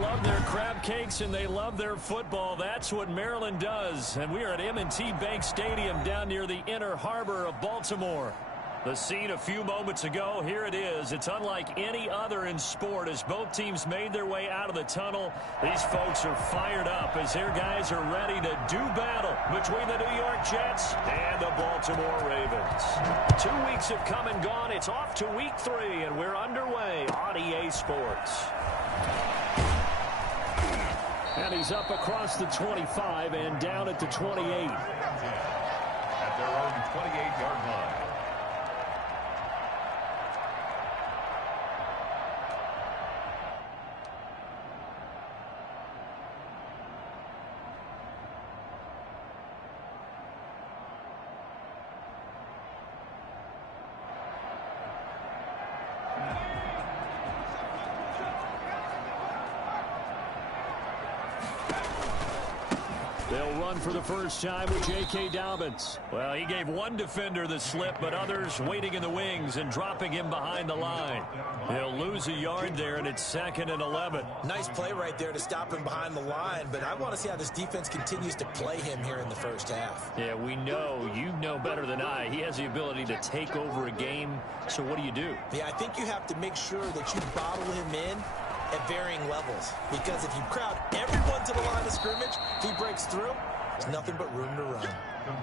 love their crab cakes and they love their football. That's what Maryland does. And we are at M&T Bank Stadium down near the Inner Harbor of Baltimore. The scene a few moments ago, here it is. It's unlike any other in sport as both teams made their way out of the tunnel. These folks are fired up as their guys are ready to do battle between the New York Jets and the Baltimore Ravens. 2 weeks have come and gone. It's off to week 3, and we're underway on EA Sports. And he's up across the 25 and down at the 28. At their own 28-yard line. They'll run for the first time with J.K. Dobbins. Well, he gave one defender the slip, but others waiting in the wings and dropping him behind the line. He'll lose a yard there, and it's 2nd and 11. Nice play right there to stop him behind the line, but I want to see how this defense continues to play him here in the first half. Yeah, we know. You know better than I. He has the ability to take over a game, so what do you do? Yeah, I think you have to make sure that you bottle him in at varying levels, because if you crowd everyone to the line of scrimmage, if he breaks through, there's nothing but room to run.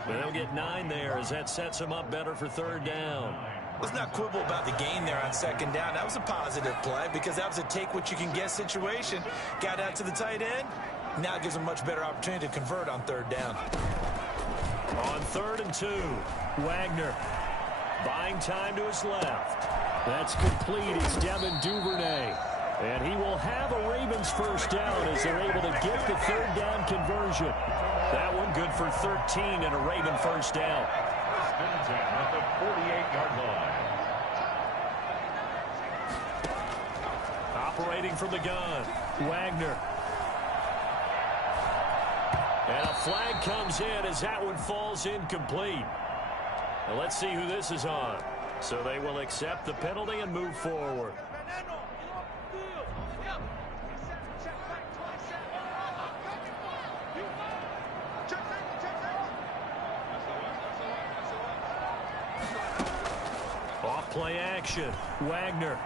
Well, they'll get 9 there as that sets him up better for 3rd down. Let's not quibble about the gain there on 2nd down. That was a positive play because that was a take-what-you-can-get situation. Got out to the tight end. Now it gives him a much better opportunity to convert on 3rd down. On 3rd and 2, Wagner buying time to his left. That's complete. It's Devin Duvernay. And he will have a Ravens first down as they're able to get the 3rd down conversion. That one good for 13 and a Raven first down. At the 48-yard line. Operating from the gun, Wagner. And a flag comes in as that one falls incomplete. Now let's see who this is on. So they will accept the penalty and move forward. Play action. Wagner.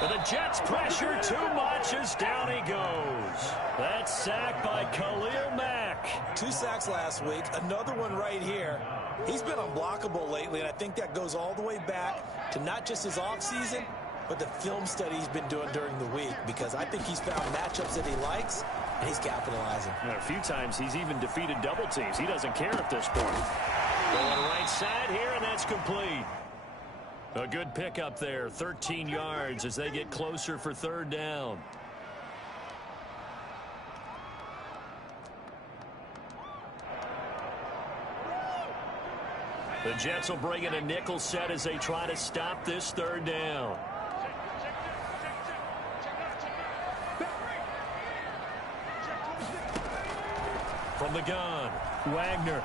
But the Jets pressure too much as down he goes. That's sacked by Khalil Mack. 2 sacks last week. Another one right here. He's been unblockable lately, and I think that goes all the way back to not just his offseason, but the film study he's been doing during the week, because I think he's found matchups that he likes, and he's capitalizing. A few times he's even defeated double teams. He doesn't care at this point. Going right side here, and that's complete. A good pickup there, 13 yards as they get closer for 3rd down. The Jets will bring in a nickel set as they try to stop this 3rd down. From the gun, Wagner.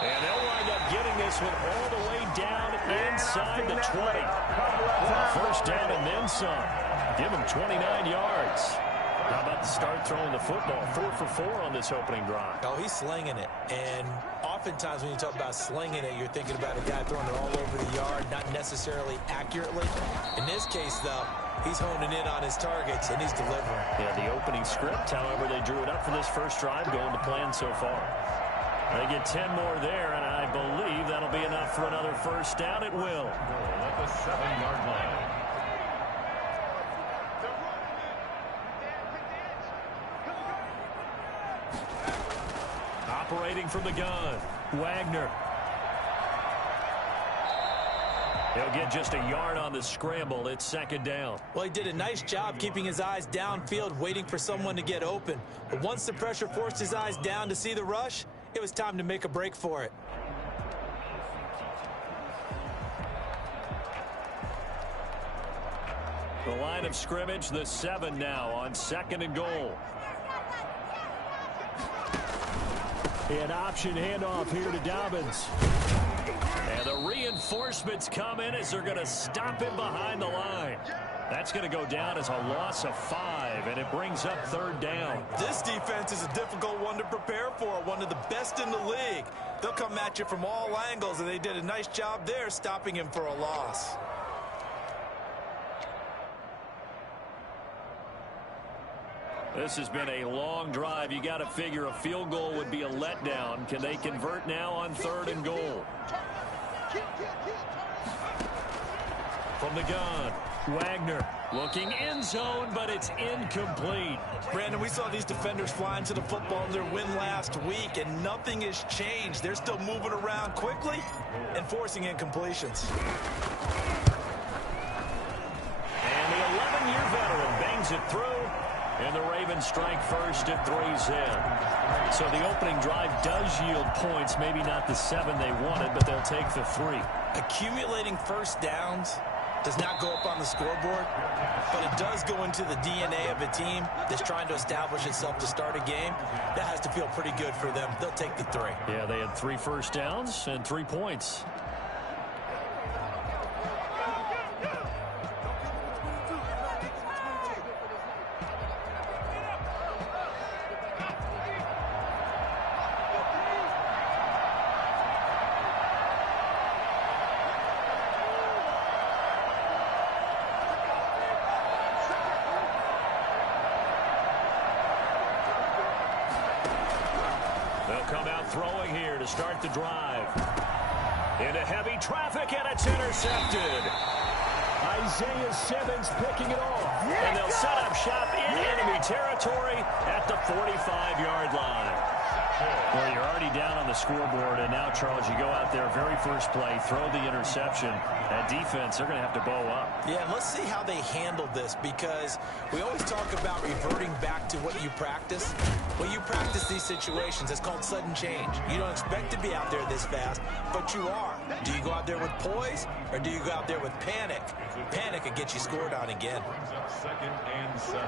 And they'll wind up getting this one all the way down inside the 20. First down and then some. Give him 29 yards. How about the start throwing the football? 4 for 4 on this opening drive. Oh, he's slinging it. And oftentimes when you talk about slinging it, you're thinking about a guy throwing it all over the yard, not necessarily accurately. In this case, though, he's honing in on his targets, and he's delivering. Yeah, the opening script, however, they drew it up for this first drive going to plan so far. They get 10 more there, and I believe that'll be enough for another first down. It will. At the 7-yard line. Operating from the gun, Wagner. He'll get just a yard on the scramble. It's 2nd down. Well, he did a nice job keeping his eyes downfield, waiting for someone to get open. But once the pressure forced his eyes down to see the rush, it was time to make a break for it. The line of scrimmage, the 7 now on 2nd and goal. An option handoff here to Dobbins. And the reinforcements come in as they're going to stop him behind the line. That's going to go down as a loss of 5, and it brings up 3rd down. This defense is a difficult one to prepare for, one of the best in the league. They'll come at you from all angles, and they did a nice job there stopping him for a loss. This has been a long drive. You got to figure a field goal would be a letdown. Can they convert now on 3rd and goal? From the gun, Wagner looking end zone, but it's incomplete. Brandon, we saw these defenders fly into the football in their win last week, and nothing has changed. They're still moving around quickly and forcing incompletions. And the 11-year veteran bangs it through. And the Ravens strike first at 3's in. So the opening drive does yield points. Maybe not the 7 they wanted, but they'll take the 3. Accumulating first downs does not go up on the scoreboard, but it does go into the DNA of a team that's trying to establish itself to start a game. That has to feel pretty good for them. They'll take the 3. Yeah, they had 3 first downs and 3 points. Throwing here to start the drive. Into heavy traffic, and it's intercepted. Isaiah Simmons picking it off. And they'll set up shop in enemy territory at the 45-yard line. Well, you're already down on the scoreboard, and now, Charles, you go out there, very first play, throw the interception. That defense, they're going to have to bow up. Yeah, let's see how they handle this, because we always talk about reverting back to what you practice. When you practice these situations, it's called sudden change. You don't expect to be out there this fast, but you are. Do you go out there with poise, or do you go out there with panic? Panic could get you scored on again. 2nd and 7.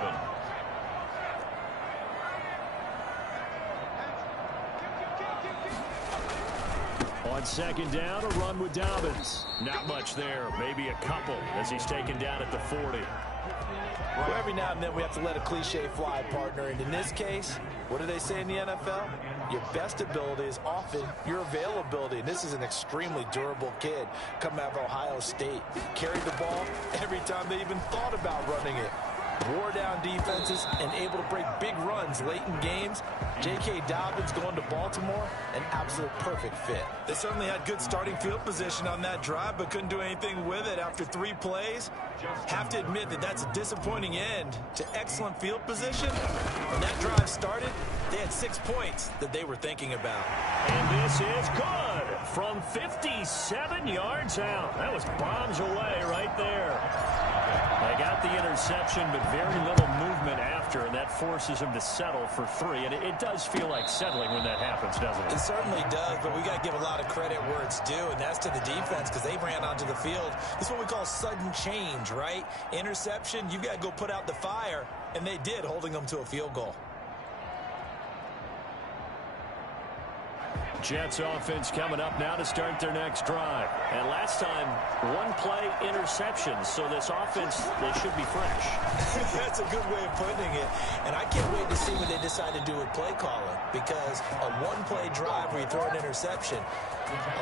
On 2nd down, a run with Dobbins. Not much there, maybe a couple as he's taken down at the 40. Well, every now and then we have to let a cliche fly, partner. And in this case, what do they say in the NFL? Your best ability is often your availability. And this is an extremely durable kid coming out of Ohio State. Carried the ball every time they even thought about running it. Wore down defenses and able to break big runs late in games. J.K. Dobbins going to Baltimore, an absolute perfect fit. They certainly had good starting field position on that drive, but couldn't do anything with it after 3 plays. Have to admit that that's a disappointing end to excellent field position. When that drive started, they had 6 points that they were thinking about. And this is good from 57 yards out. That was bombs away right there. They got the interception, but very little movement after, and that forces him to settle for 3. And it does feel like settling when that happens, doesn't it? It certainly does, but we got to give a lot of credit where it's due, and that's to the defense, because they ran onto the field. This is what we call sudden change, right? Interception, you got to go put out the fire, and they did, holding them to a field goal. Jets offense coming up now to start their next drive. And last time, 1 play interception. So this offense, they should be fresh. That's a good way of putting it. And I can't wait to see what they decide to do with play calling. Because a 1-play drive where you throw an interception,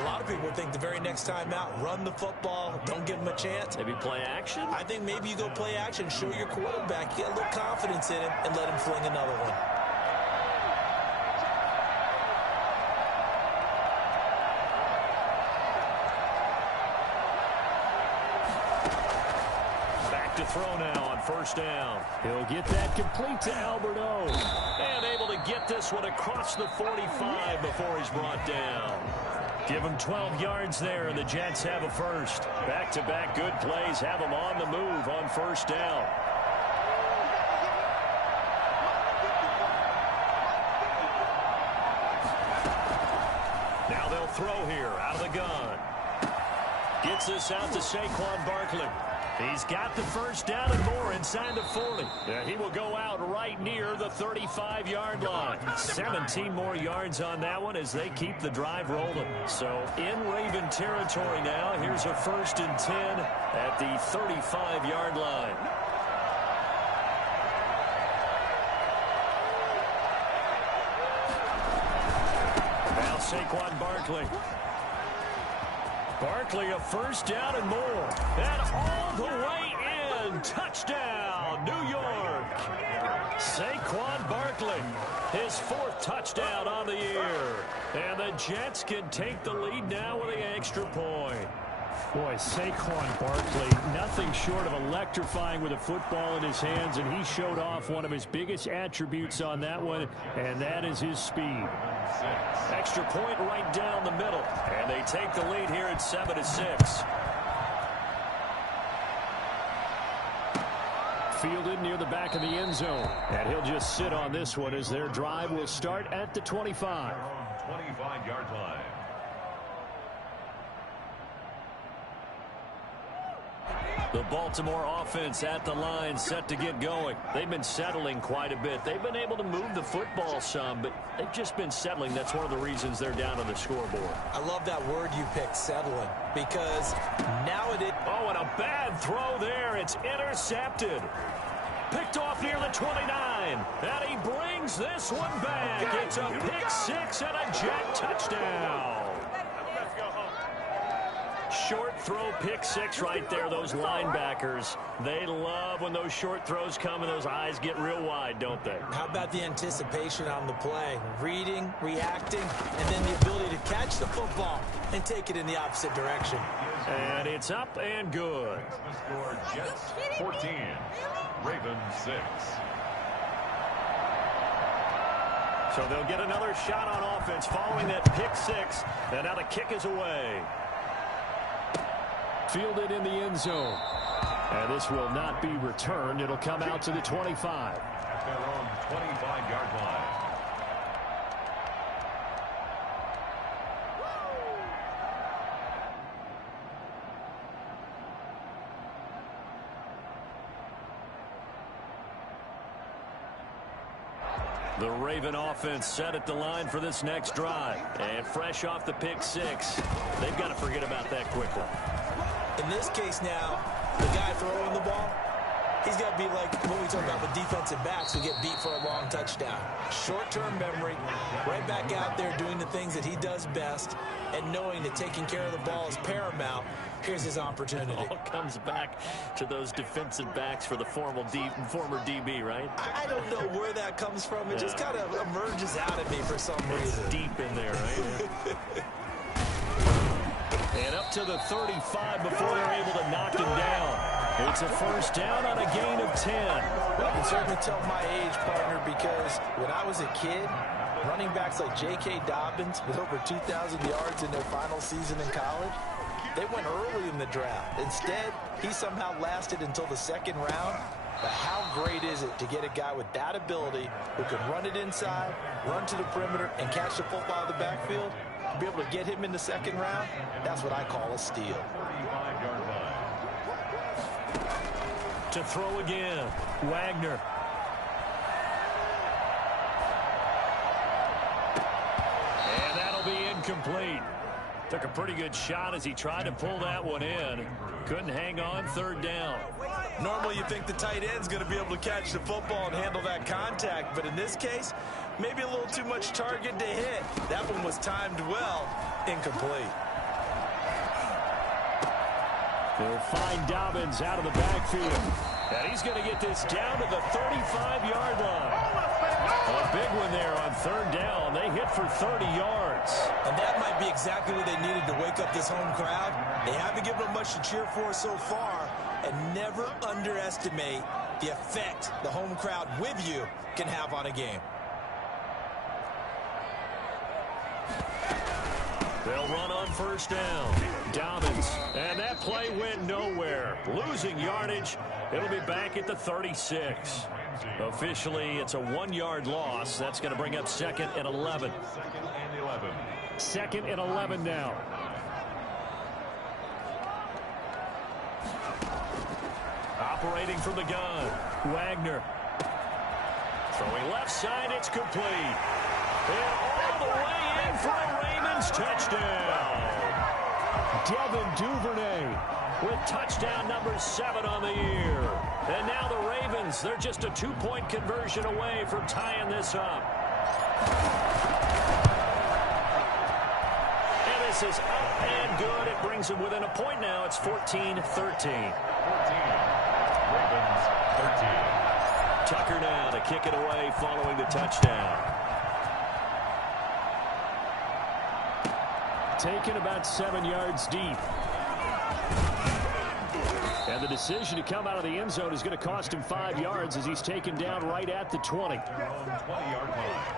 a lot of people think the very next time out, run the football, don't give them a chance. Maybe play action? I think maybe you go play action, show your quarterback, get a little confidence in him, and let him fling another one. To throw now on 1st down. He'll get that complete to Albert O. And able to get this one across the 45 before he's brought down. Give him 12 yards there, and the Jets have a first. Back-to-back good plays have them on the move on 1st down. Now they'll throw here out of the gun. Gets this out to Saquon Barkley. He's got the 1st down and more inside the 40. Yeah, he will go out right near the 35-yard line. 17 more yards on that one as they keep the drive rolling. So in Raven territory now. Here's a 1st and 10 at the 35-yard line. Now Saquon Barkley. Barkley a 1st down and more. And all the way in. Touchdown, New York. Saquon Barkley, his 4th touchdown on the year. And the Jets can take the lead now with an extra point. Boy, Saquon Barkley, nothing short of electrifying with a football in his hands, and he showed off one of his biggest attributes on that one, and that is his speed. Extra point right down the middle, and they take the lead here at 7-6. Fielded near the back of the end zone, and he'll just sit on this one as their drive will start at the 25. 25-yard line. The Baltimore offense at the line, set to get going. They've been settling quite a bit. They've been able to move the football some, but they've just been settling. That's one of the reasons they're down on the scoreboard. I love that word you picked, settling, because nowadays... Oh, and a bad throw there. It's intercepted. Picked off near the 29. And he brings this one back. It's a pick 6 and a Jet touchdown. Short throw, pick 6 right there. Those linebackers, they love when those short throws come and those eyes get real wide, don't they? How about the anticipation on the play? Reading, reacting, and then the ability to catch the football and take it in the opposite direction. And it's up and good. The score, Jets 14, Ravens 6. So they'll get another shot on offense following that pick 6. And now the kick is away. Fielded in the end zone. And this will not be returned. It'll come out to the 25. At their own 25-yard line. The Raven offense set at the line for this next drive. And fresh off the pick 6, they've got to forget about that quickly. In this case now, the guy throwing the ball, he's got to be like what we talk about with defensive backs who get beat for a long touchdown. Short-term memory, right back out there doing the things that he does best, and knowing that taking care of the ball is paramount. Here's his opportunity. It all comes back to those defensive backs for the former DB, right? I don't know where that comes from. It just kind of emerges out of me for some reason. It's deep in there, right? And up to the 35 before they're able to knock him down. It's a 1st down on a gain of 10. Well, I can certainly tell my age, partner, because when I was a kid, running backs like J.K. Dobbins with over 2,000 yards in their final season in college, they went early in the draft. Instead, he somehow lasted until the 2nd round. But how great is it to get a guy with that ability who can run it inside, run to the perimeter, and catch the football in the backfield? To be able to get him in the 2nd round, that's what I call a steal. 35-yard line. To throw again, Wagner. And that'll be incomplete. Took a pretty good shot as he tried to pull that one in. Couldn't hang on, 3rd down. Normally you think the tight end's going to be able to catch the football and handle that contact, but in this case, maybe a little too much target to hit. That one was timed well, incomplete. They'll find Dobbins out of the backfield. And he's going to get this down to the 35-yard line. A big one there on 3rd down. They hit for 30 yards. And that might be exactly what they needed to wake up this home crowd. They haven't given them much to cheer for so far. And never underestimate the effect the home crowd with you can have on a game. They'll run on 1st down. Dobbins. And that play went nowhere. Losing yardage. It'll be back at the 36. Officially, it's a 1-yard loss. That's going to bring up 2nd and 11. 2nd and 11. 2nd and 11 now. operating from the gun. Wagner. Throwing left side, it's complete. And all the way in for a Ravens touchdown. Devin Duvernay with touchdown number 7 on the year. And now the Ravens, they're just a 2-point conversion away from tying this up. And this is up and good. It brings them within a point now. It's 14-13. 14. Ravens 13. Tucker now to kick it away following the touchdown. taken about 7 yards deep. And the decision to come out of the end zone is going to cost him 5 yards as he's taken down right at the 20. 20-yard line.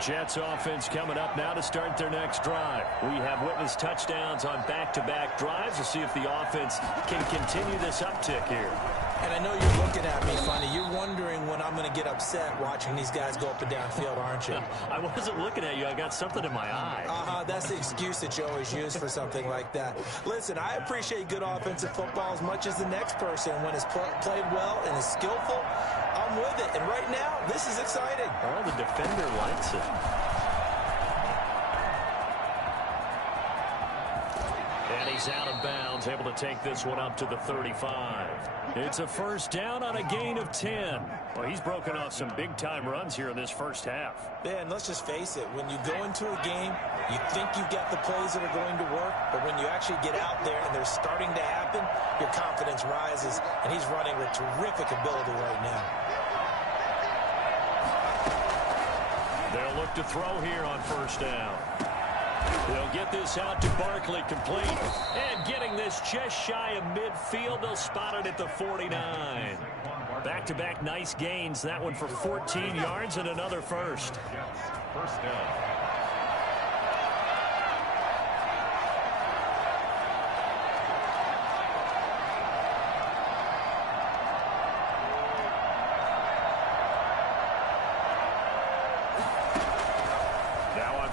Jets offense coming up now to start their next drive. We have witnessed touchdowns on back-to-back drives to see if the offense can continue this uptick here. And I know you're looking at me funny. You're wondering when I'm going to get upset watching these guys go up and down field, aren't you? I wasn't looking at you. I got something in my eye. That's the excuse that you always use for something like that. Listen, I appreciate good offensive football as much as the next person. When it's played well and is skillful, I'm with it. And right now, this is exciting. Well, the defender likes it. And he's out of bounds, able to take this one up to the 35. It's a first down on a gain of 10. Well, he's broken off some big-time runs here in this first half. Yeah, and let's just face it. When you go into a game, you think you've got the plays that are going to work, but when you actually get out there and they're starting to happen, your confidence rises, and he's running with terrific ability right now. They'll look to throw here on first down. They'll get this out to Barkley, complete. And getting this just shy of midfield, they'll spot it at the 49. Back-to-back nice gains. That one for 14 yards and another first. First down.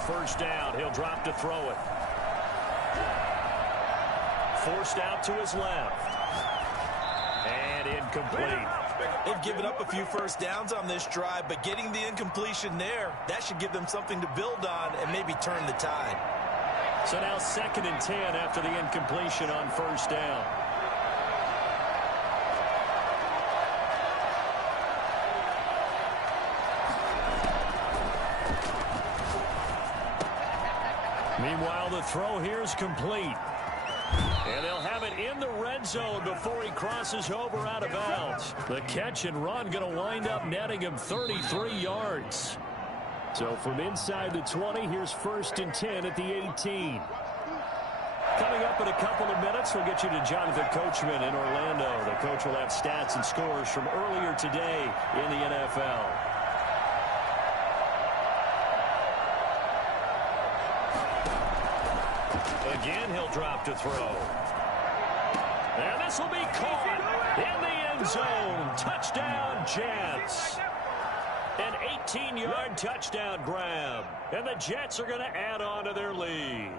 First down, he'll drop to throw it. Forced out to his left. And incomplete. They've given up a few first downs on this drive, but getting the incompletion there, that should give them something to build on and maybe turn the tide. So now 2nd and 10 after the incompletion on first down. Meanwhile, the throw here is complete. And they'll have it in the red zone before he crosses over out of bounds. The catch and run going to wind up netting him 33 yards. So from inside the 20, here's 1st and 10 at the 18. Coming up in a couple of minutes, we'll get you to Jonathan Coachman in Orlando. The coach will have stats and scores from earlier today in the NFL. Again, he'll drop to throw. And this will be caught in the end zone. Touchdown, Jets. An 18-yard touchdown grab. And the Jets are going to add on to their lead.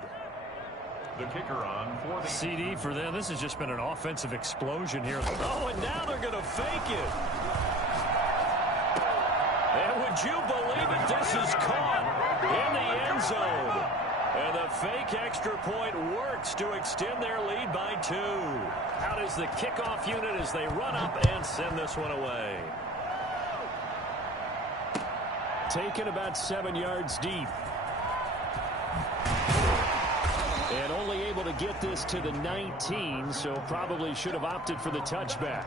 The kicker on for the CD for them. This has just been an offensive explosion here. Oh, and now they're going to fake it. And would you believe it? This is caught in the end zone. And the fake extra point works to extend their lead by 2. Out is the kickoff unit as they run up and send this one away. Taken about 7 yards deep. And only able to get this to the 19, so probably should have opted for the touchback.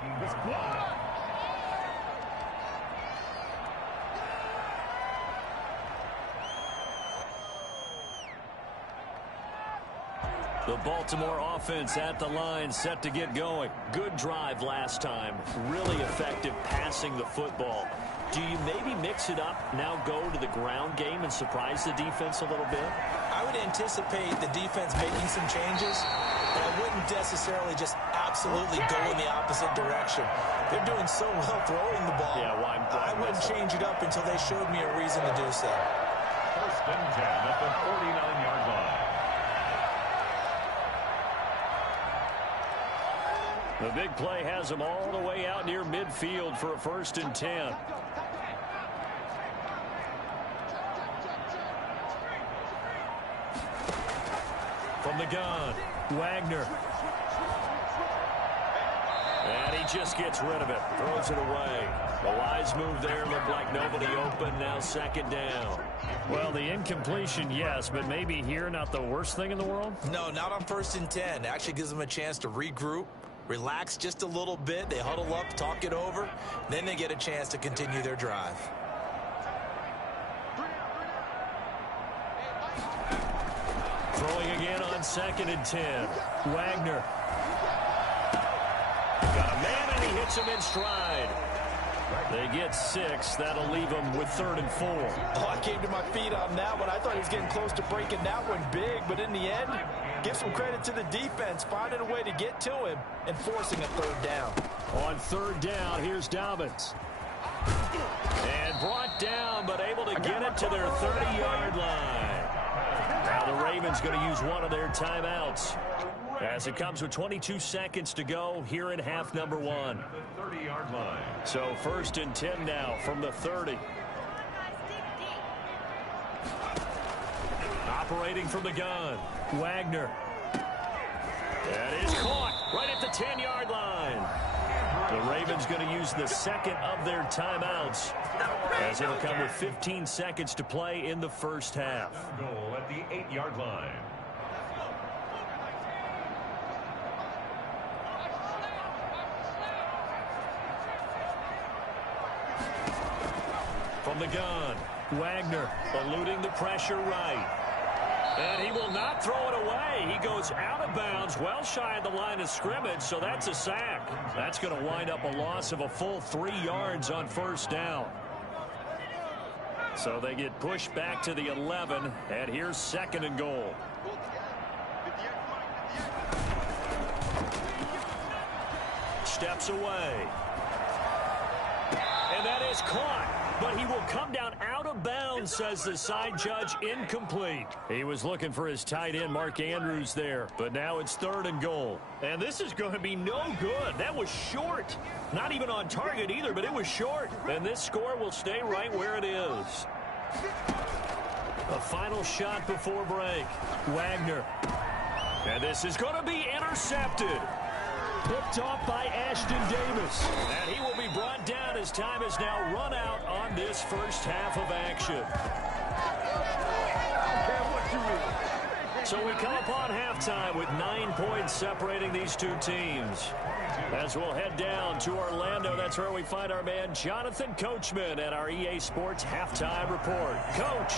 The Baltimore offense at the line, set to get going. Good drive last time. Really effective passing the football. Do you maybe mix it up, now go to the ground game and surprise the defense a little bit? I would anticipate the defense making some changes, but I wouldn't necessarily just absolutely go in the opposite direction. They're doing so well throwing the ball. Yeah, why I wouldn't change it up until they showed me a reason to do so. 1st and 10 at the 49-yard line. The big play has him all the way out near midfield for a 1st and 10. From the gun, Wagner. And he just gets rid of it. Throws it away. The wise move there. Looked like nobody open. Now 2nd down. Well, the incompletion, yes, but maybe here not the worst thing in the world? No, not on 1st and 10. It actually gives them a chance to regroup, relax just a little bit. They huddle up, talk it over. Then they get a chance to continue their drive. Throwing again on 2nd and 10. Wagner. Got a man, and he hits him in stride. They get 6. That'll leave them with 3rd and 4. Oh, I came to my feet on that one. I thought he was getting close to breaking that one big, but in the end, give some credit to the defense, finding a way to get to him and forcing a 3rd down. On 3rd down, here's Dobbins. And brought down, but able to get it to their 30-yard line. Now the Ravens going to use one of their timeouts as it comes with 22 seconds to go here in half number 1. The 30-yard line. So 1st and 10 now from the 30. Operating from the gun, Wagner. That is caught right at the 10-yard line. The Ravens going to use the 2nd of their timeouts as it'll come with 15 seconds to play in the 1st half. Goal at the 8-yard line. From the gun, Wagner eluding the pressure right. And he will not throw it away. He goes out of bounds, well shy of the line of scrimmage, so that's a sack. That's going to wind up a loss of a full 3 yards on 1st down. So they get pushed back to the 11, and here's 2nd and goal. Steps away. And that is caught. But he will come down out of bounds, says the side judge. Incomplete. He was looking for his tight end, Mark Andrews, there. But now it's 3rd and goal. And this is going to be no good. That was short. Not even on target either, but it was short. And this score will stay right where it is. A final shot before break. Wagner. And this is going to be intercepted. Picked off by Ashton Davis. And he will be brought down as time is now run out on this 1st half of action. So we come upon halftime with 9 points separating these two teams. As we'll head down to Orlando, that's where we find our man Jonathan Coachman at our EA Sports Halftime Report. Coach.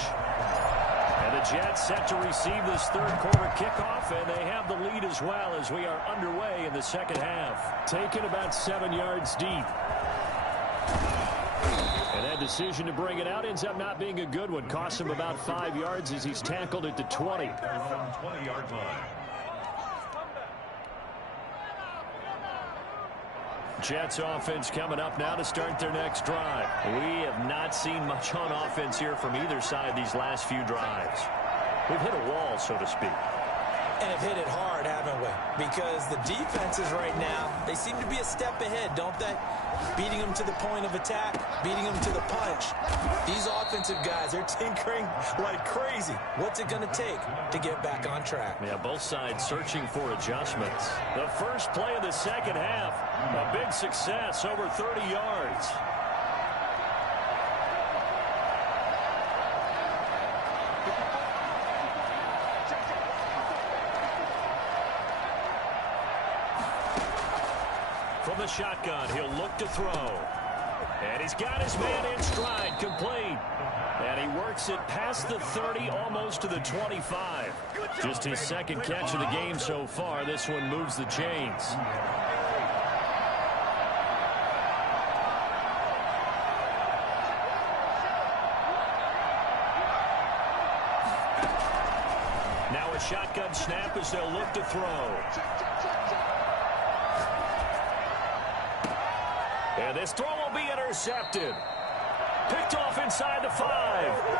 And the Jets set to receive this 3rd quarter kickoff, and they have the lead as well as we are underway in the 2nd half. Taken about 7 yards deep. And that decision to bring it out ends up not being a good one. Costs him about 5 yards as he's tackled at the 20. 20-yard line. Jets offense coming up now to start their next drive. We have not seen much on offense here from either side these last few drives. We've hit a wall, so to speak. And have hit it hard, haven't we? Because the defenses right now, they seem to be a step ahead, don't they? Beating them to the point of attack, beating them to the punch. These offensive guys, they're tinkering like crazy. What's it going to take to get back on track? Yeah, both sides searching for adjustments. The first play of the 2nd half, a big success, over 30 yards. From the shotgun, he'll look to throw. And he's got his man in stride, complete. And he works it past the 30, almost to the 25. Just his 2nd catch of the game so far. This one moves the chains. Now a shotgun snap as they'll look to throw. And this throw will be intercepted. Picked off inside the 5.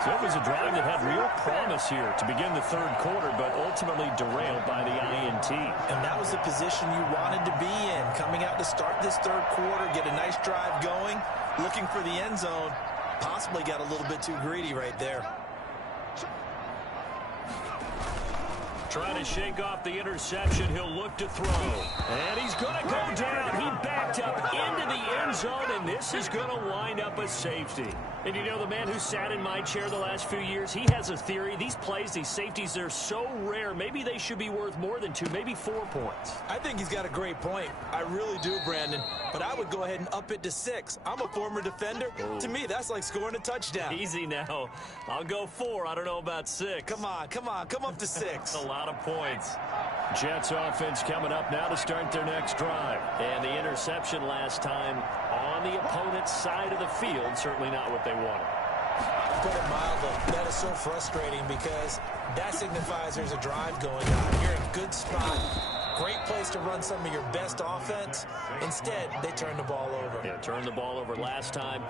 So it was a drive that had real promise here to begin the third quarter, but ultimately derailed by the INT. And that was the position you wanted to be in. Coming out to start this third quarter, get a nice drive going, looking for the end zone. Possibly got a little bit too greedy right there. Trying to shake off the interception. He'll look to throw. And he's going to go down. He backed up into the end zone, and this is going to wind up a safety. And you know, the man who sat in my chair the last few years, he has a theory. These plays, these safeties, they're so rare. Maybe they should be worth more than 2, maybe 4 points. I think he's got a great point. I really do, Brandon. But I would go ahead and up it to 6. I'm a former defender. Oh. To me, that's like scoring a touchdown. Easy now. I'll go 4. I don't know about 6. Come on. Come up to 6. A lot of points. Jets offense coming up now to start their next drive. And the interception last time on the opponent's side of the field, certainly not what they wanted. Put it mildly, that is so frustrating because that signifies there's a drive going on. You're in a good spot. Great place to run some of your best offense. Instead, they turn the ball over. Yeah, turned the ball over last time.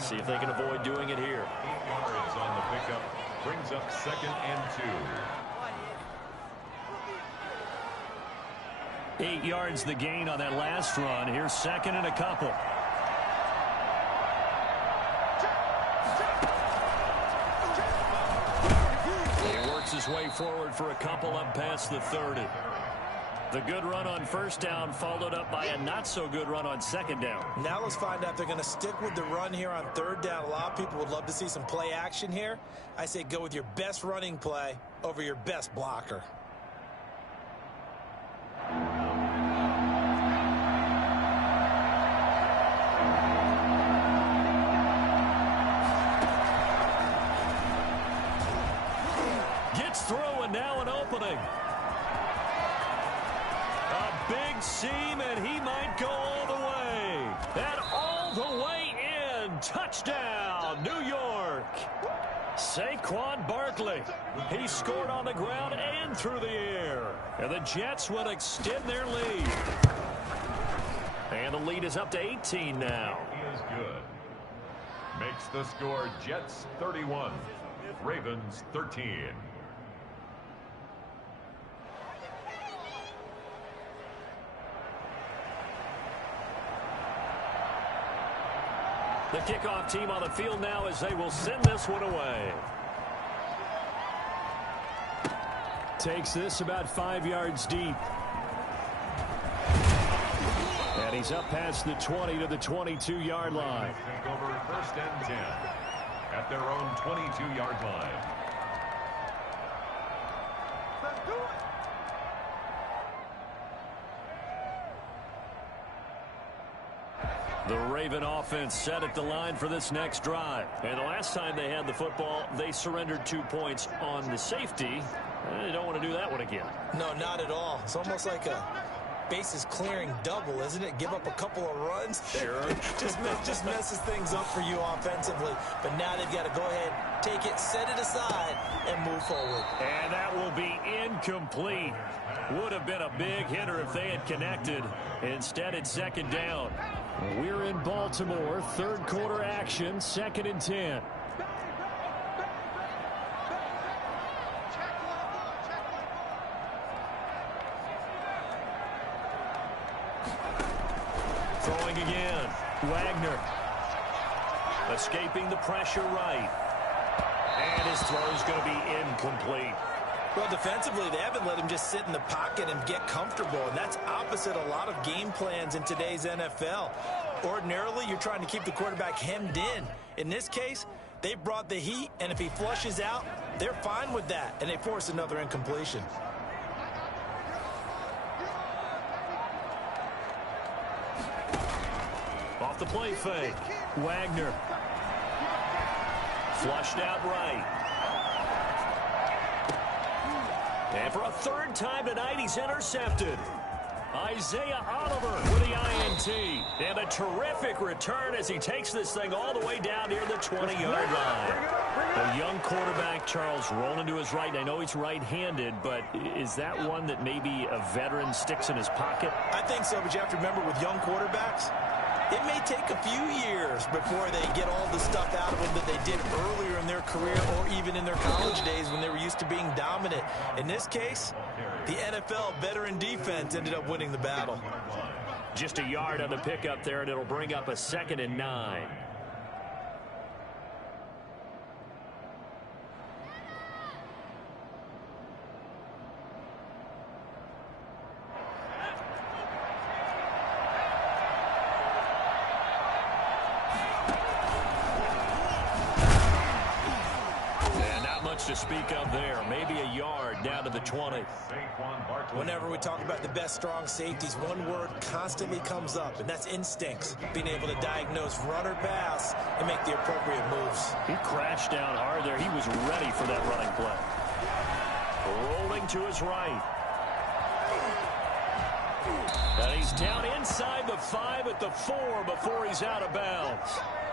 See if they can avoid doing it here. 8 yards on the pickup. Brings up 2nd and 2. 8 yards the gain on that last run. Here's 2nd and a couple. He works his way forward for a couple up past the 30. The good run on first down followed up by a not-so-good run on second down. Now let's find out if they're going to stick with the run here on third down. A lot of people would love to see some play action here. I say go with your best running play over your best blocker. Gets through and now an opening. A big seam and he might go all the way. And all the way in. Touchdown, New York. Saquon Barkley. He scored on the ground and through the air. And the Jets will extend their lead. And the lead is up to 18 now. He is good. Makes the score Jets 31, Ravens 13. The kickoff team on the field now as they will send this one away. Takes this about 5 yards deep. And he's up past the 20 to the 22-yard line. Take over 1st and 10 at their own 22-yard line. The Raven offense set at the line for this next drive. And the last time they had the football, they surrendered 2 points on the safety. They don't want to do that one again. No, not at all. It's almost like a bases clearing double, isn't it? Give up a couple of runs. Sure. just messes things up for you offensively. But now they've got to go ahead, take it, set it aside, and move forward. And that will be incomplete. Would have been a big hitter if they had connected. Instead, it's 2nd down. We're in Baltimore. Third quarter action. 2nd and 10. Throwing again. Wagner. Escaping the pressure right. And his throw is going to be incomplete. Well, defensively, they haven't let him just sit in the pocket and get comfortable, and that's opposite a lot of game plans in today's NFL. Ordinarily, you're trying to keep the quarterback hemmed in. In this case, they brought the heat, and if he flushes out, they're fine with that, and they force another incompletion. Off the play fake. Wagner. Flushed out right. And for a 3rd time tonight, he's intercepted. Isaiah Oliver with the INT. And a terrific return as he takes this thing all the way down near the 20-yard line. A young quarterback, Charles, rolling to his right. I know he's right-handed, but is that one that maybe a veteran sticks in his pocket? I think so, but you have to remember with young quarterbacks, It may take a few years before they get all the stuff out of them that they did earlier in their career or even in their college days when they were used to being dominant. In this case, the NFL veteran defense ended up winning the battle. Just a yard on the pickup there, and it'll bring up a 2nd and 9. To speak of there, maybe a yard down to the 20. Whenever we talk about the best strong safeties, one word constantly comes up, and that's instincts. Being able to diagnose run or pass and make the appropriate moves. He crashed down hard there. He was ready for that running play. Rolling to his right. And he's down inside the 5 at the 4 before he's out of bounds.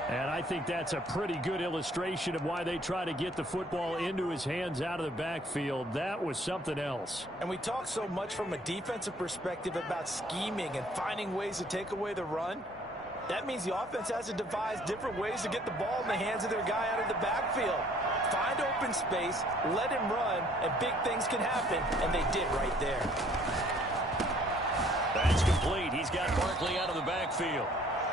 And I think that's a pretty good illustration of why they try to get the football into his hands out of the backfield. That was something else. And we talk so much from a defensive perspective about scheming and finding ways to take away the run. That means the offense has to devise different ways to get the ball in the hands of their guy out of the backfield. Find open space, let him run, and big things can happen, and they did right there. That's complete. He's got Barkley out of the backfield.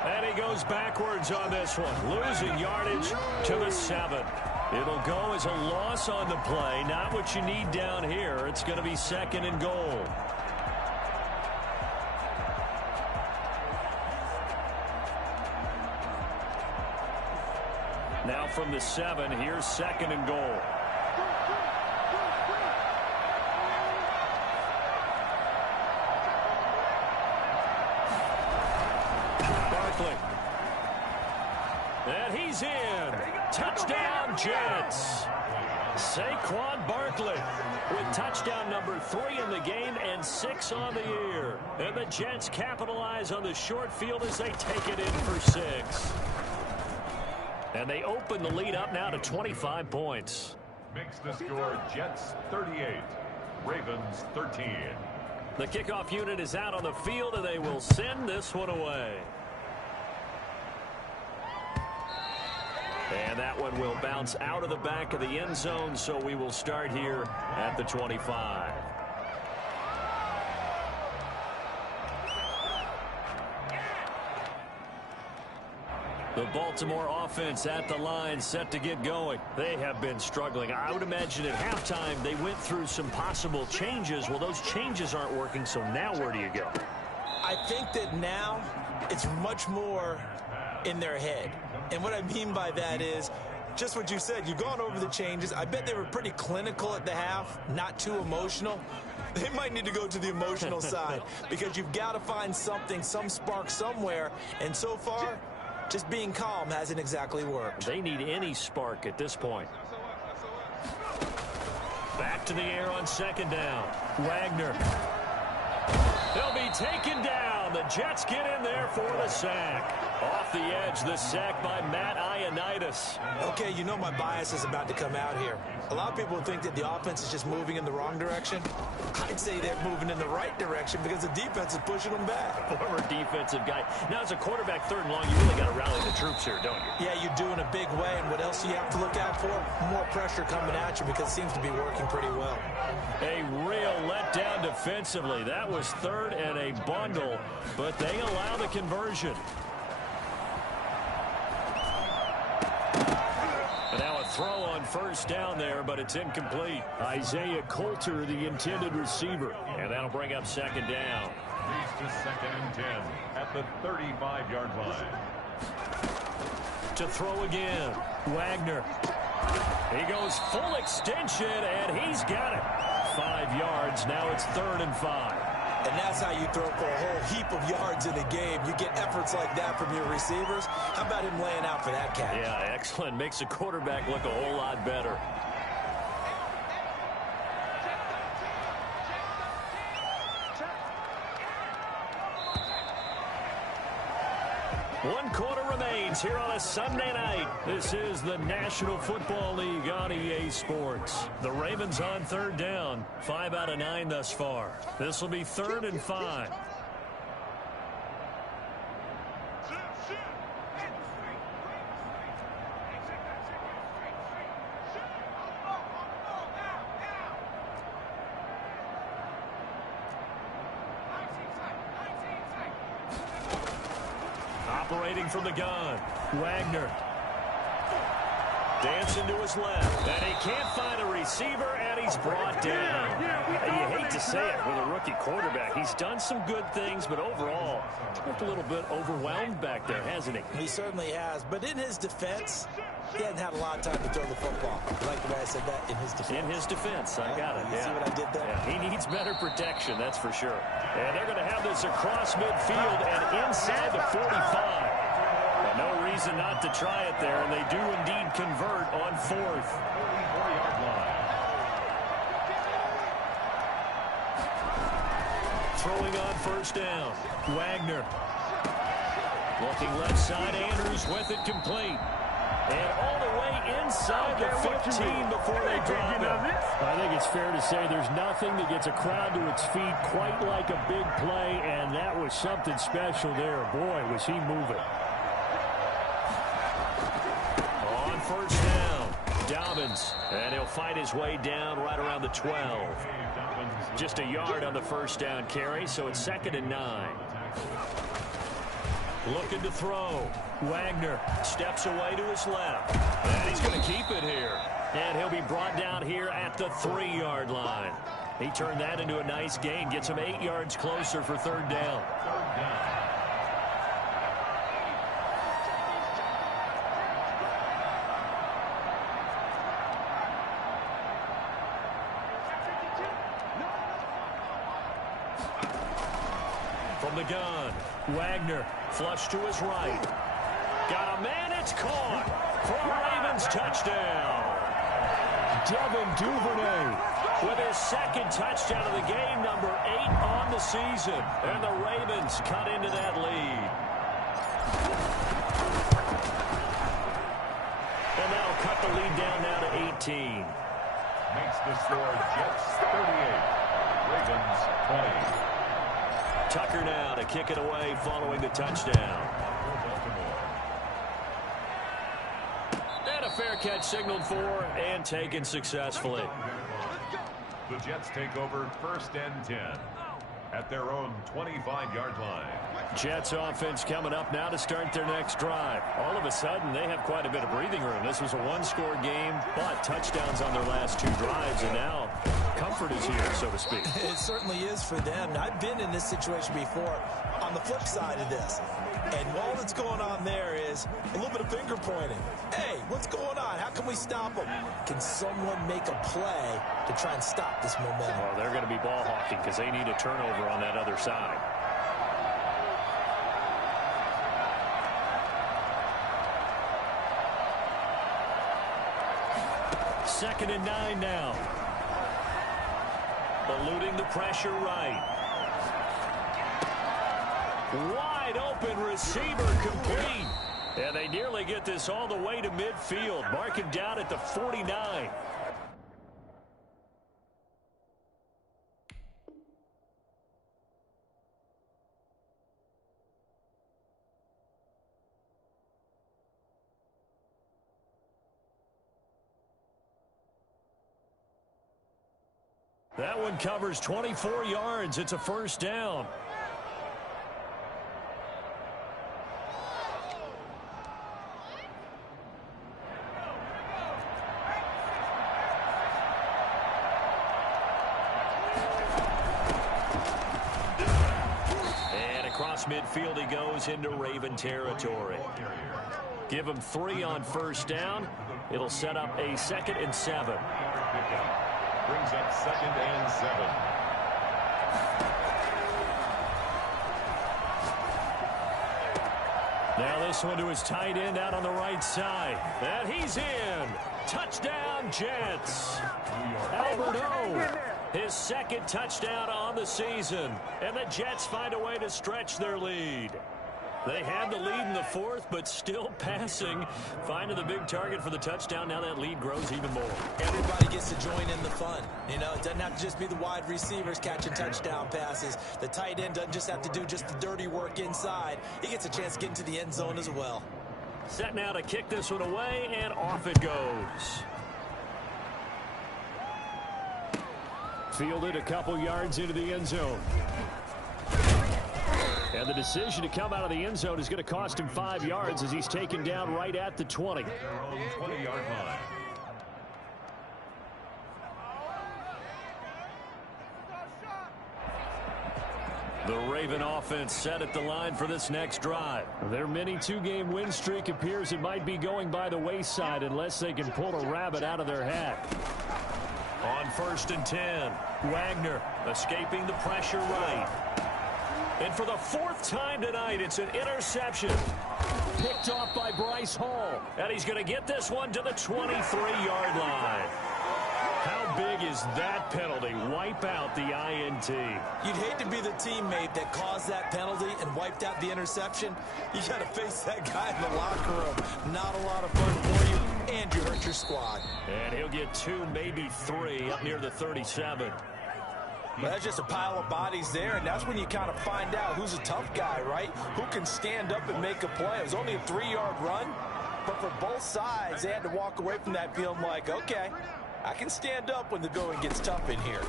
And he goes backwards on this one, losing yardage to the 7. It'll go as a loss on the play, not what you need down here. It's going to be 2nd and goal. Now from the 7, here's 2nd and goal. And he's in. Touchdown, Jets. Saquon Barkley with touchdown number 3 in the game and 6 on the year. And the Jets capitalize on the short field as they take it in for 6. And they open the lead up now to 25 points. Makes the score Jets 38, Ravens 13. The kickoff unit is out on the field, and they will send this one away. And that one will bounce out of the back of the end zone, so we will start here at the 25. The Baltimore offense at the line, set to get going. They have been struggling. I would imagine at halftime they went through some possible changes. Well, those changes aren't working, so now where do you go? I think that now it's much more in their head. And what I mean by that is just what you said. You've gone over the changes. I bet they were pretty clinical at the half, not too emotional. They might need to go to the emotional side because you've got to find something, some spark somewhere. And so far, just being calm hasn't exactly worked. They need any spark at this point. Back to the air on 2nd down. Wagner. They'll be taken down. The Jets get in there for the sack. Off the edge, the sack by Matt Ioannidis. Okay, you know my bias is about to come out here. A lot of people think that the offense is just moving in the wrong direction. I'd say they're moving in the right direction because the defense is pushing them back. Former defensive guy. Now, as a quarterback 3rd and long, you really got to rally the troops here, don't you? Yeah, you do in a big way. And what else do you have to look out for? More pressure coming at you because it seems to be working pretty well. A real letdown defensively. That was 3rd and a bundle, but they allow the conversion. And now a throw on 1st down there, but it's incomplete. Isaiah Coulter, the intended receiver. And that'll bring up 2nd down. Leads to 2nd and 10 at the 35-yard line. To throw again, Wagner. He goes full extension, and he's got it. 5 yards. Now it's 3rd and 5. And that's how you throw for a whole heap of yards in the game. You get efforts like that from your receivers. How about him laying out for that catch? Yeah, excellent. Makes the quarterback look a whole lot better. One quarter remains here on a Sunday night. This is the National Football League on EA Sports. The Ravens on 3rd down. 5 out of 9 thus far. This will be 3rd and 5. Operating from the gun, Wagner. Dancing to his left, and he can't find a receiver, and he's brought down. You hate to say it with a rookie quarterback. He's done some good things, but overall, looked a little bit overwhelmed back there, hasn't he? He certainly has, but in his defense, he hasn't had a lot of time to throw the football. I like the way I said that, in his defense. In his defense, I got it. You see what I did there? Yeah, he needs better protection, that's for sure. And they're going to have this across midfield and inside the 45. No reason not to try it there, and they do indeed convert on 4th. 44-yard line. Throwing on 1st down, Wagner. Looking left side, Andrews with it complete. And all the way inside the 15 before they drop it. I think it's fair to say there's nothing that gets a crowd to its feet quite like a big play, and that was something special there. Boy, was he moving. 1st down, Dobbins, and he'll fight his way down right around the 12. Just a yard on the 1st down carry, so it's 2nd and 9. Looking to throw. Wagner steps away to his left, and he's going to keep it here. And he'll be brought down here at the 3-yard line. He turned that into a nice gain, gets him 8 yards closer for 3rd down. From the gun, Wagner, flush to his right. Got a man, it's caught for a Ravens touchdown. Devin Duvernay with his 2nd touchdown of the game, number 8 on the season. And the Ravens cut into that lead. And that'll cut the lead down now to 18. Makes the score Jets 38, Ravens 20. Tucker now to kick it away following the touchdown. And a fair catch signaled for and taken successfully. The Jets take over 1st and 10 at their own 25-yard line. Jets offense coming up now to start their next drive. All of a sudden, they have quite a bit of breathing room. This was a one-score game, but touchdowns on their last 2 drives, and now comfort is here, so to speak. It certainly is for them. I've been in this situation before on the flip side of this. And all that's going on there is a little bit of finger pointing. Hey, what's going on? How can we stop them? Can someone make a play to try and stop this momentum? Well, they're going to be ball hawking because they need a turnover on that other side. Second and 9 now. Eluding the pressure right. Wide open receiver complete. And they nearly get this all the way to midfield. Mark him down at the 49. That one covers 24 yards. It's a 1st down. And across midfield he goes into Raven territory. Give him 3 on 1st down. It'll set up a 2nd and 7. Brings up 2nd and 7. Now this one to his tight end out on the right side. And he's in. Touchdown, Jets. Albert O, his 2nd touchdown on the season. And the Jets find a way to stretch their lead. They had the lead in the fourth, but still passing. Finding the big target for the touchdown. Now that lead grows even more. Everybody gets to join in the fun. You know, it doesn't have to just be the wide receivers catching touchdown passes. The tight end doesn't just have to do just the dirty work inside. He gets a chance to get into the end zone as well. Set now to kick this one away, and off it goes. Fielded a couple yards into the end zone. And the decision to come out of the end zone is going to cost him 5 yards as he's taken down right at the 20. Their own 20-yard line. The Raven offense set at the line for this next drive. Their mini two-game win streak appears it might be going by the wayside unless they can pull a rabbit out of their hat. On 1st and 10, Wagner escaping the pressure right. And for the 4th time tonight, it's an interception. Picked off by Bryce Hall. And he's going to get this one to the 23-yard line. How big is that penalty? Wipe out the INT. You'd hate to be the teammate that caused that penalty and wiped out the interception. You got to face that guy in the locker room. Not a lot of fun for you, and you hurt your squad. And he'll get 2, maybe 3 up near the 37. But that's just a pile of bodies there, and that's when you kind of find out who's a tough guy, right? Who can stand up and make a play. It was only a 3-yard run, but for both sides, they had to walk away from that feeling like, okay, I can stand up when the going gets tough in here.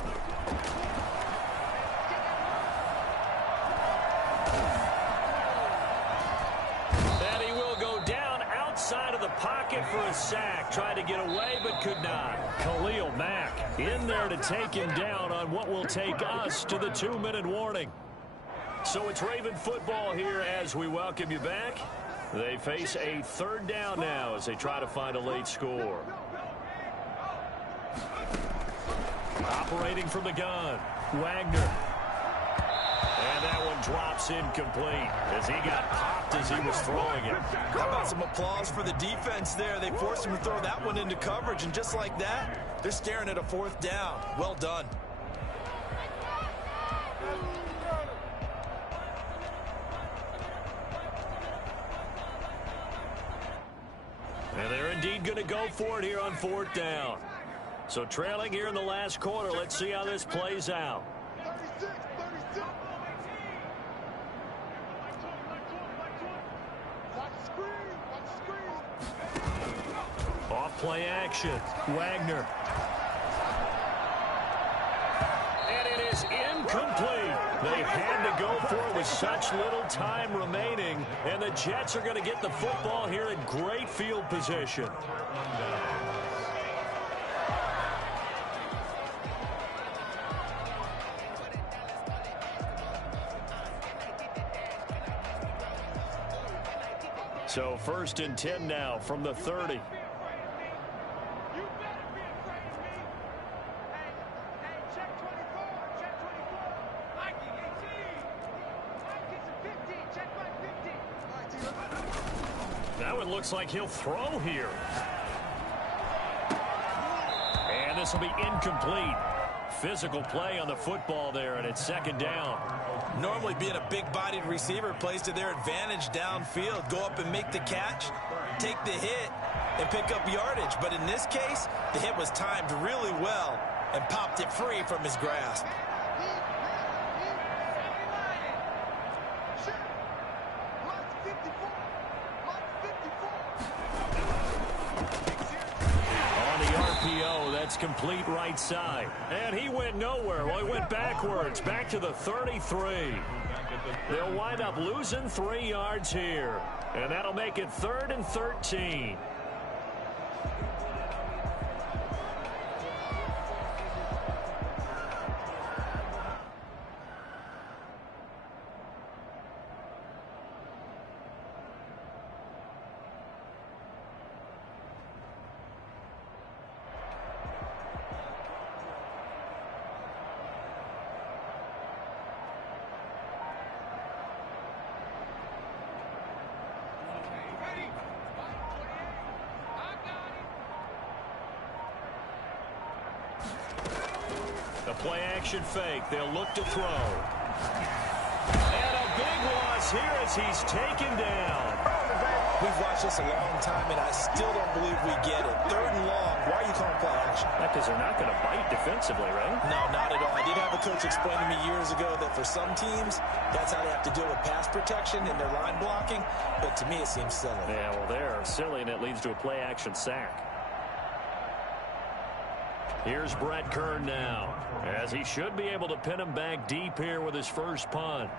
And he will go down outside of the pocket for a sack. Tried to get away, but could not. Khalil Mack in there to take him down on what will take us to the 2-minute warning. So it's Raven football here as we welcome you back. They face a 3rd down now as they try to find a late score. Operating from the gun, Wagner. And that one drops incomplete as he got popped as he was throwing it. How about some applause for the defense there? They forced him to throw that one into coverage, and just like that, they're staring at a 4th down. Well done. And they're indeed going to go for it here on 4th down. So trailing here in the last quarter, let's see how this plays out. Off play action, Wagner. And it is incomplete. They had to go for it with such little time remaining, and the Jets are going to get the football here in great field position. So 1st and 10 now from the 30. That one looks like he'll throw here. And this will be incomplete. Physical play on the football there, and it's 2nd down. Normally being a big-bodied receiver plays to their advantage downfield. Go up and make the catch, take the hit, and pick up yardage. But in this case, the hit was timed really well and popped it free from his grasp. That's complete right side. And he went nowhere. Well, he went backwards, back to the 33. They'll wind up losing 3 yards here. And that'll make it 3rd and 13. The play action fake. They'll look to throw. And a big loss is here as he's taken down. We've watched this a long time, and I still don't believe we get it. 3rd and long. Why are you calling play action? Because they're not going to bite defensively, right? No, not at all. I did have a coach explain to me years ago that for some teams, that's how they have to deal with pass protection and their line blocking. But to me, it seems silly. Yeah, well, they're silly, and it leads to a play-action sack. Here's Brett Kern now, as he should be able to pin him back deep here with his first punt.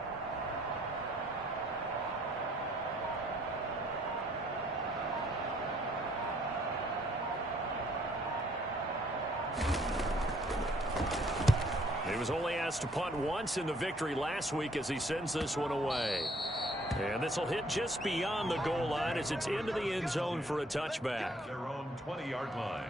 He was only asked to punt once in the victory last week as he sends this one away. And this will hit just beyond the goal line as it's into the end zone for a touchback. Their own 20-yard line.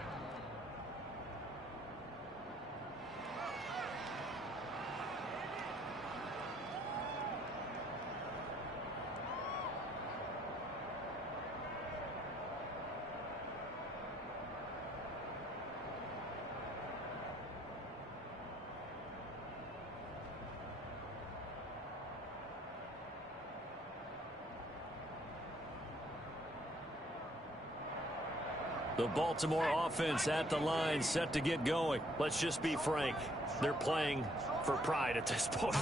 The Baltimore offense at the line, set to get going. Let's just be frank. They're playing for pride at this point.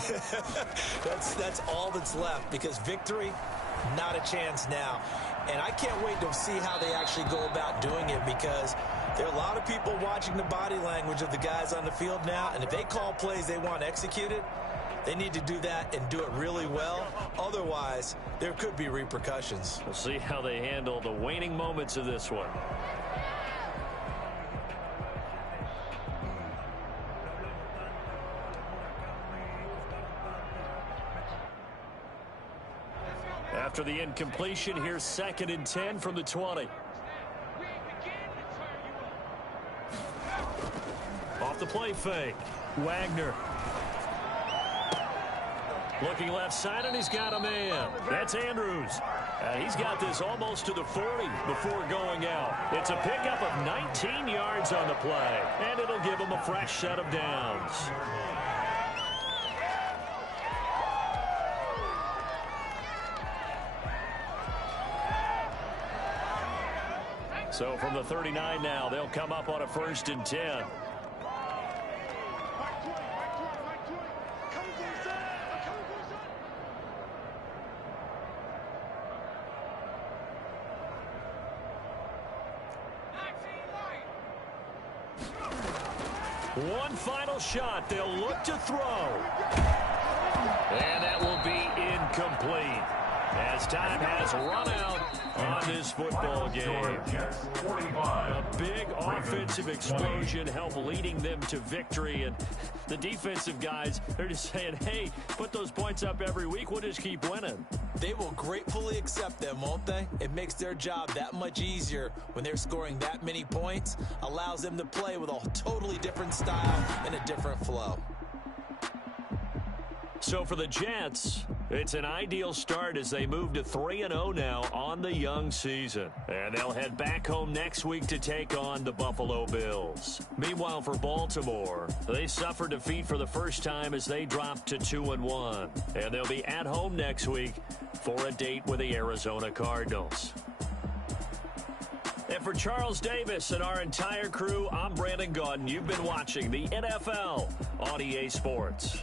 That's all that's left, because victory, not a chance now. And I can't wait to see how they actually go about doing it, because there are a lot of people watching the body language of the guys on the field now, and if they call plays they want executed, they need to do that and do it really well. Otherwise, there could be repercussions. We'll see how they handle the waning moments of this one. After the incompletion, here's 2nd and 10 from the 20. Off the play fake. Wagner. Looking left side, and he's got a man. That's Andrews. He's got this almost to the 40 before going out. It's a pickup of 19 yards on the play, and it'll give him a fresh set of downs. So from the 39 now, they'll come up on a 1st and 10. One final shot. They'll look to throw. And that will be incomplete, as time has run out on this football game. A big offensive explosion helped leading them to victory, and the defensive guys, they're just saying, hey, put those points up every week, we'll just keep winning. They will gratefully accept them, won't they? It makes their job that much easier when they're scoring that many points, allows them to play with a totally different style and a different flow. So for the Jets, it's an ideal start as they move to 3-0 now on the young season. And they'll head back home next week to take on the Buffalo Bills. Meanwhile, for Baltimore, they suffered defeat for the first time as they dropped to 2-1. And they'll be at home next week for a date with the Arizona Cardinals. And for Charles Davis and our entire crew, I'm Brandon Gaudin. You've been watching the NFL on EA Sports.